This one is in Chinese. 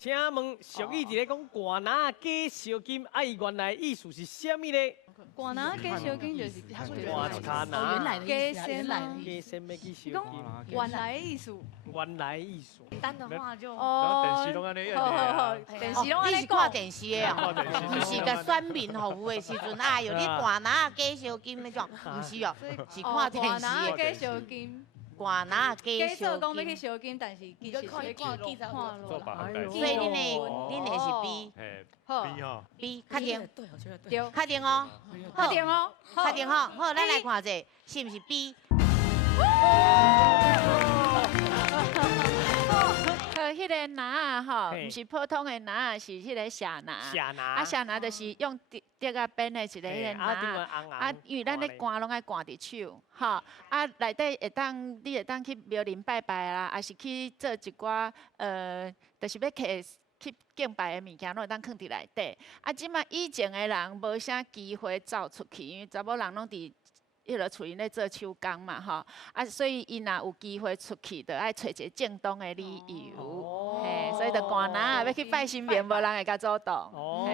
请问俗语伫咧讲寒拿假烧金，伊原来意思是啥物咧？寒拿假烧金就是寒一卡拿，原来的意思啊，原来的意假先要去烧讲金，原来的意思。原来意思。简单的话就电视拢安尼好，电视拢安尼你是看电视的哦，看电视不是甲选民服务的时阵，哎哟，你寒拿假烧金那种，不是哦，是看电视寒拿的。假烧金，寒拿假假烧做讲要去金，烧金，但是其实是看记者看做落。别项代志。所以恁的是 B 嘿好， ，B 吼， B，确定对，我觉得对。对，确定哦，确定哦，确定吼，好，咱来看者，是不是 B？迄个拿啊吼，嘿毋是普通的拿，是迄个下拿。下拿。啊，下拿就是用竹啊编的一个迄个拿。啊，因为咱咧寒拢爱寒伫手，吼，啊内底会当，你会当去庙林拜拜啦，还是去做一寡就是要去敬拜的物件，拢会当放伫内底。啊，即马以前的人无啥机会走出去，因为查某人拢伫迄落厝里咧做手工嘛，吼，啊，所以伊若有机会出去，就爱找一个正当的理由，嘿，所以就寒拿要去拜神明，无人会甲阻挡。哦。